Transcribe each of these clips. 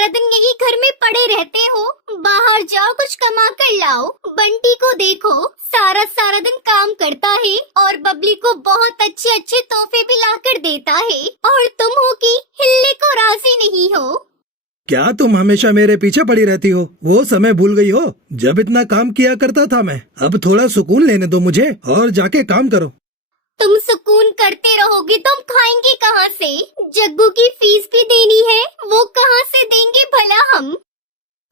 सारा दिन यही घर में पड़े रहते हो? बाहर जाओ, कुछ कमा कर लाओ। बंटी को देखो, सारा सारा दिन काम करता है और बबली को बहुत अच्छे अच्छे तोहफे भी लाकर देता है, और तुम हो कि हिलने को राजी नहीं हो। क्या तुम हमेशा मेरे पीछे पड़ी रहती हो? वो समय भूल गई हो जब इतना काम किया करता था मैं? अब थोड़ा सुकून लेने दो मुझे और जाके काम करो। तुम सुकून करते रहोगे तो हम खाएंगे कहाँ से? जग्गू की फीस भी देनी है, वो कहाँ से देंगे भला हम?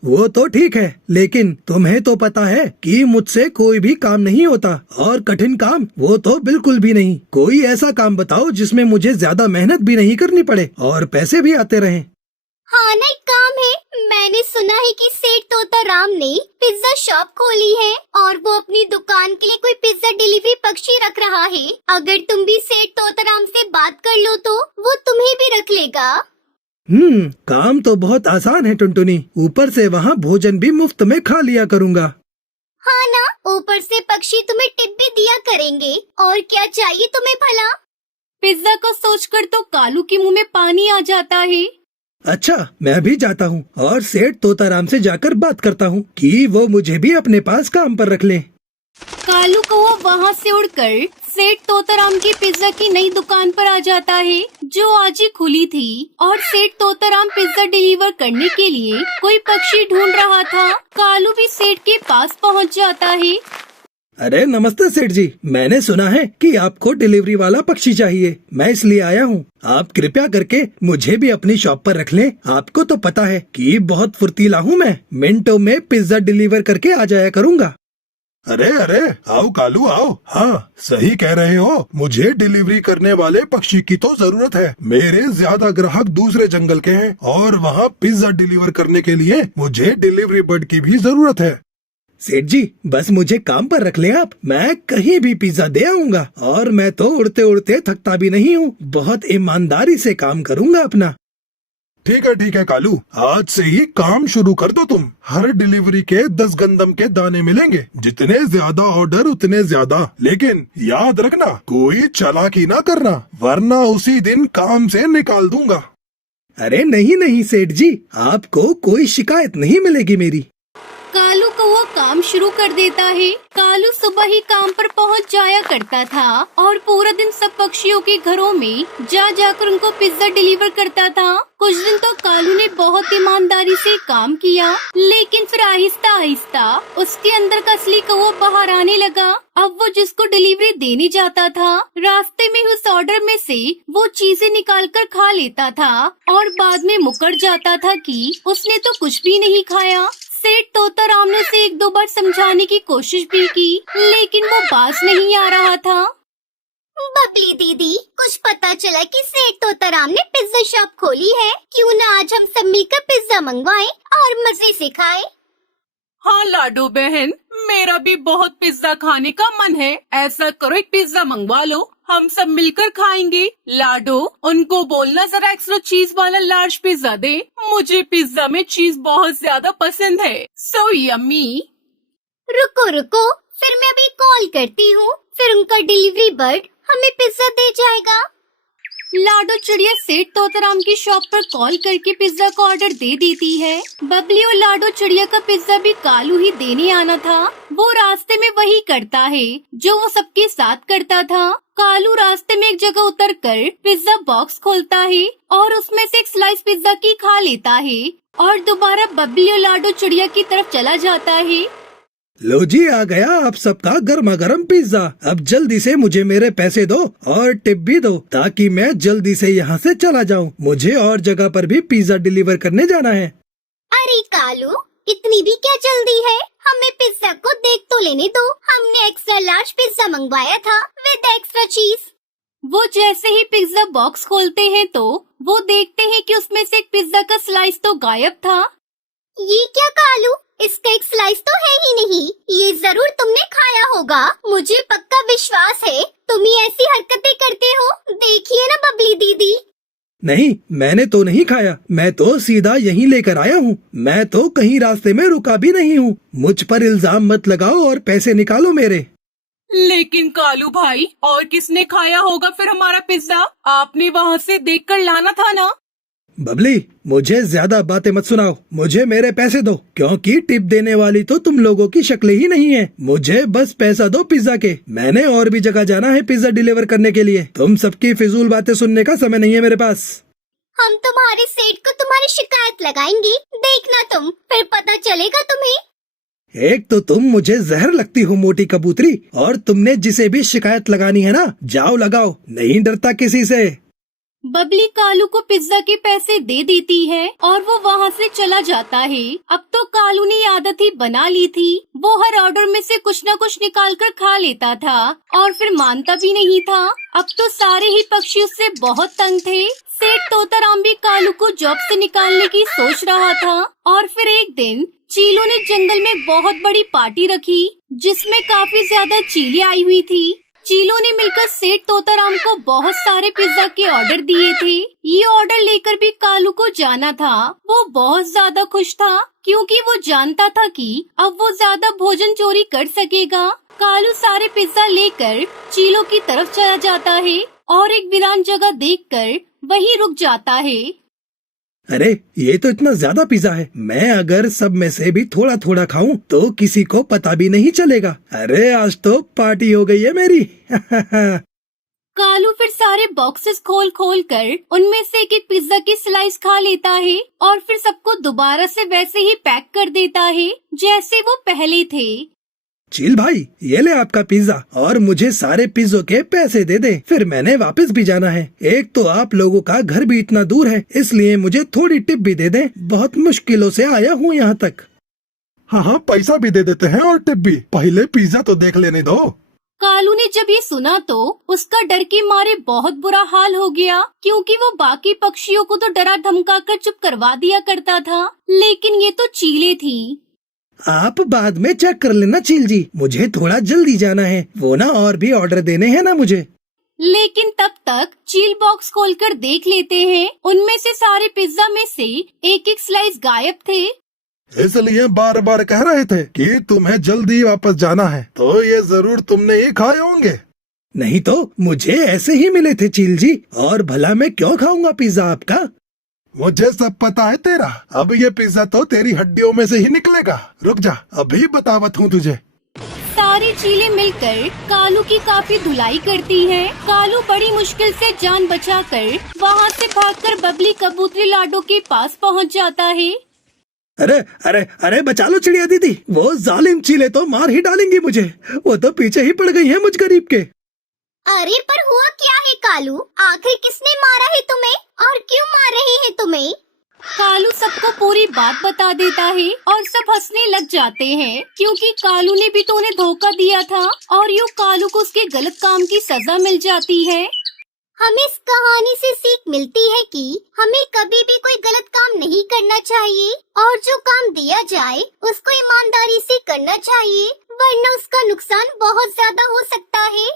वो तो ठीक है, लेकिन तुम्हें तो पता है कि मुझसे कोई भी काम नहीं होता, और कठिन काम वो तो बिल्कुल भी नहीं। कोई ऐसा काम बताओ जिसमें मुझे ज्यादा मेहनत भी नहीं करनी पड़े और पैसे भी आते रहें। हाँ ना, एक काम है। मैंने सुना है कि सेठ तोताराम ने पिज्जा शॉप खोली है और वो अपनी दुकान के लिए कोई पिज्जा डिलीवरी पक्षी रख रहा है। अगर तुम भी सेठ तोताराम से बात कर लो तो वो तुम्हें भी रख लेगा। काम तो बहुत आसान है टुनटुनी, ऊपर से वहाँ भोजन भी मुफ्त में खा लिया करूँगा। हाँ ना, ऊपर से पक्षी तुम्हें टिप भी दिया करेंगे। और क्या चाहिए तुम्हें भला? पिज्जा को सोचकर तो कालू के मुंह में पानी आ जाता है। अच्छा, मैं भी जाता हूँ और सेठ तोताराम से जाकर बात करता हूँ कि वो मुझे भी अपने पास काम पर रख ले। कालू कौवा वहाँ से उड़कर सेठ तोताराम की पिज्जा की नई दुकान पर आ जाता है, जो आज ही खुली थी। और सेठ तोताराम पिज्जा डिलीवर करने के लिए कोई पक्षी ढूंढ रहा था। कालू भी सेठ के पास पहुँच जाता है। अरे नमस्ते सेठ जी, मैंने सुना है कि आपको डिलीवरी वाला पक्षी चाहिए, मैं इसलिए आया हूँ। आप कृपया करके मुझे भी अपनी शॉप पर रख लें। आपको तो पता है कि बहुत फुर्तीला हूँ मैं, मिनटों में पिज्जा डिलीवर करके आ जाया करूँगा। अरे अरे, आओ कालू आओ। हाँ, सही कह रहे हो, मुझे डिलीवरी करने वाले पक्षी की तो जरूरत है। मेरे ज्यादा ग्राहक दूसरे जंगल के हैं और वहाँ पिज्जा डिलीवर करने के लिए मुझे डिलीवरी बर्ड की भी जरूरत है। सेठ जी, बस मुझे काम पर रख लें आप, मैं कहीं भी पिज्जा दे आऊँगा। और मैं तो उड़ते उड़ते थकता भी नहीं हूँ, बहुत ईमानदारी से काम करूँगा अपना। ठीक है कालू, आज से ही काम शुरू कर दो तुम। हर डिलीवरी के 10 गंदम के दाने मिलेंगे, जितने ज्यादा ऑर्डर उतने ज्यादा। लेकिन याद रखना, कोई चालाकी ना करना, वरना उसी दिन काम से निकाल दूंगा। अरे नहीं नहीं सेठ जी, आपको कोई शिकायत नहीं मिलेगी मेरी। कालू कौवा काम शुरू कर देता है। कालू सुबह ही काम पर पहुंच जाया करता था और पूरा दिन सब पक्षियों के घरों में जा जाकर उनको पिज्जा डिलीवर करता था। कुछ दिन तो कालू ने बहुत ईमानदारी से काम किया, लेकिन फिर आहिस्ता आहिस्ता उसके अंदर का असली कौवा बाहर आने लगा। अब वो जिसको डिलीवरी देने जाता था, रास्ते में उस ऑर्डर में से वो चीजें निकाल कर खा लेता था और बाद में मुकर जाता था कि उसने तो कुछ भी नहीं खाया। सेठ तोताराम ने उसे 1-2 बार समझाने की कोशिश भी की, लेकिन वो बाज नहीं आ रहा था। बबली दीदी, कुछ पता चला कि सेठ तोताराम ने पिज्जा शॉप खोली है। क्यों ना आज हम सब मिलकर पिज्जा मंगवाएं और मजे से खाएं। हाँ लाडो बहन, मेरा भी बहुत पिज्जा खाने का मन है। ऐसा करो, एक पिज्जा मंगवा लो, हम सब मिलकर खाएंगे। लाडो, उनको बोलना जरा एक्स्ट्रा चीज वाला लार्ज पिज्जा दे। मुझे पिज्जा में चीज बहुत ज्यादा पसंद है। So yummy. रुको रुको, फिर मैं अभी कॉल करती हूँ, फिर उनका डिलीवरी बर्ड हमें पिज्जा दे जाएगा। लाडो चिड़िया सेठ तोताराम की शॉप पर कॉल करके पिज्जा का ऑर्डर दे देती है। बबली और लाडो चिड़िया का पिज्जा भी कालू ही देने आना था। वो रास्ते में वही करता है जो वो सबके साथ करता था। कालू रास्ते में एक जगह उतरकर पिज्जा बॉक्स खोलता है और उसमें से एक स्लाइस पिज्जा की खा लेता है और दोबारा बबली और लाडो चिड़िया की तरफ चला जाता है। लो जी, आ गया आप सबका गर्मा गर्म पिज्जा। अब जल्दी से मुझे मेरे पैसे दो और टिप भी दो, ताकि मैं जल्दी से यहाँ से चला जाऊँ। मुझे और जगह पर भी पिज्जा डिलीवर करने जाना है। अरे कालू, इतनी भी क्या जल्दी है? हमें पिज्जा को देख तो लेने दो। हमने एक्स्ट्रा लार्ज पिज्जा मंगवाया था विद एक्स्ट्रा चीज। वो जैसे ही पिज्जा बॉक्स खोलते हैं तो वो देखते हैं कि उसमें से एक पिज्जा का स्लाइस तो गायब था। ये क्या कालू, इसका एक स्लाइस तो है ही नहीं। ये जरूर तुमने खाया होगा। मुझे पक्का विश्वास है तुम ही ऐसी हरकतें करते हो। देखिए ना बबली दीदी। नहीं, मैंने तो नहीं खाया, मैं तो सीधा यहीं लेकर आया हूँ। मैं तो कहीं रास्ते में रुका भी नहीं हूँ। मुझ पर इल्जाम मत लगाओ और पैसे निकालो मेरे। लेकिन कालू भाई, और किसने खाया होगा फिर हमारा पिज्जा? आपने वहाँ से देखकर लाना था ना। बबली, मुझे ज्यादा बातें मत सुनाओ, मुझे मेरे पैसे दो, क्योंकि टिप देने वाली तो तुम लोगों की शक्ल ही नहीं है। मुझे बस पैसा दो पिज्जा के। मैंने और भी जगह जाना है पिज्जा डिलीवर करने के लिए। तुम सबकी फिजूल बातें सुनने का समय नहीं है मेरे पास। हम तुम्हारे सेठ को तुम्हारी शिकायत लगाएंगे, देखना तुम, फिर पता चलेगा तुम्हें। एक तो तुम मुझे जहर लगती हो मोटी कबूतरी, और तुमने जिसे भी शिकायत लगानी है ना, जाओ लगाओ, नहीं डरता किसी से। बबली कालू को पिज्जा के पैसे दे देती है और वो वहाँ से चला जाता है। अब तो कालू ने आदत ही बना ली थी, वो हर ऑर्डर में से कुछ न कुछ निकाल कर खा लेता था और फिर मानता भी नहीं था। अब तो सारे ही पक्षी उससे बहुत तंग थे। सेठ तोताराम भी कालू को जॉब से निकालने की सोच रहा था। और फिर एक दिन चीलों ने जंगल में बहुत बड़ी पार्टी रखी, जिसमें काफी ज्यादा चीलें आई हुई थी। चीलों ने मिलकर सेठ तोताराम को बहुत सारे पिज्जा के ऑर्डर दिए थे। ये ऑर्डर लेकर भी कालू को जाना था। वो बहुत ज्यादा खुश था, क्योंकि वो जानता था कि अब वो ज्यादा भोजन चोरी कर सकेगा। कालू सारे पिज्जा लेकर चीलों की तरफ चला जाता है और एक वीरान जगह देखकर वहीं रुक जाता है। अरे ये तो इतना ज्यादा पिज्जा है, मैं अगर सब में से भी थोड़ा थोड़ा खाऊं तो किसी को पता भी नहीं चलेगा। अरे आज तो पार्टी हो गई है मेरी। कालू फिर सारे बॉक्सेस खोल खोल कर उनमें से एक एक पिज्जा की स्लाइस खा लेता है और फिर सबको दोबारा से वैसे ही पैक कर देता है जैसे वो पहले थे। चील भाई, ये ले आपका पिज्जा, और मुझे सारे पिज्जों के पैसे दे दे, फिर मैंने वापस भी जाना है। एक तो आप लोगों का घर भी इतना दूर है, इसलिए मुझे थोड़ी टिप भी दे दे, बहुत मुश्किलों से आया हूँ यहाँ तक। हाँ हाँ, पैसा भी दे देते हैं और टिप भी, पहले पिज्जा तो देख लेने दो। कालू ने जब ये सुना तो उसका डर के मारे बहुत बुरा हाल हो गया, क्योंकि वो बाकी पक्षियों को तो डरा धमका कर चुप करवा दिया करता था, लेकिन ये तो चीलें थी। आप बाद में चेक कर लेना चील जी, मुझे थोड़ा जल्दी जाना है, वो ना और भी ऑर्डर देने हैं ना मुझे। लेकिन तब तक चील बॉक्स खोलकर देख लेते हैं, उनमें से सारे पिज्जा में से एक एक स्लाइस गायब थे। इसलिए बार बार कह रहे थे कि तुम्हें जल्दी वापस जाना है, तो ये जरूर तुमने ही खाए होंगे। नहीं तो मुझे ऐसे ही मिले थे चील जी, और भला मैं क्यों खाऊंगा पिज्जा आपका। मुझे सब पता है तेरा, अब ये पिज्जा तो तेरी हड्डियों में से ही निकलेगा। रुक जा, अभी बतावत हूँ तुझे। सारी चीलें मिलकर कालू की काफी धुलाई करती हैं। कालू बड़ी मुश्किल से जान बचाकर वहाँ से भागकर बबली कबूतरी लाडो के पास पहुँच जाता है। अरे अरे अरे, बचा लो चिड़िया दीदी, वो जालिम चीले तो मार ही डालेंगी मुझे, वो तो पीछे ही पड़ गई हैं मुझ गरीब के। अरे पर हुआ क्या है कालू, आखिर किसने मारा है तुम्हें और क्यों मार रहे हैं तुम्हें? कालू सबको पूरी बात बता देता है और सब हंसने लग जाते हैं, क्योंकि कालू ने भी तो उन्हें धोखा दिया था और यूँ कालू को उसके गलत काम की सजा मिल जाती है। हमें इस कहानी से सीख मिलती है कि हमें कभी भी कोई गलत काम नहीं करना चाहिए, और जो काम दिया जाए उसको ईमानदारी से करना चाहिए, वरना उसका नुकसान बहुत ज्यादा हो सकता है।